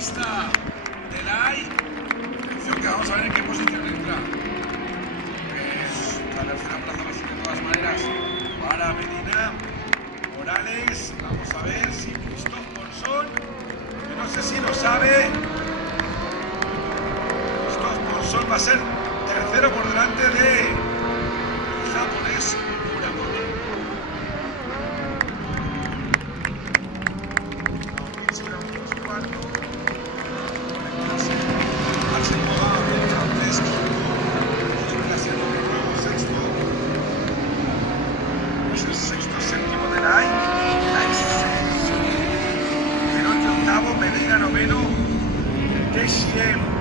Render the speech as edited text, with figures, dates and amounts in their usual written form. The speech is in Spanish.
pista del AI. Atención que vamos a ver en qué posición entra. Sale una plaza básica de todas maneras para Medina Morales. Vamos a ver si Christophe Ponson, que no sé si lo sabe. Christophe Ponson va a ser tercero por delante de el japonés Muramoto. El sexto séptimo de la AI, Octavo, Medina noveno, Kexiem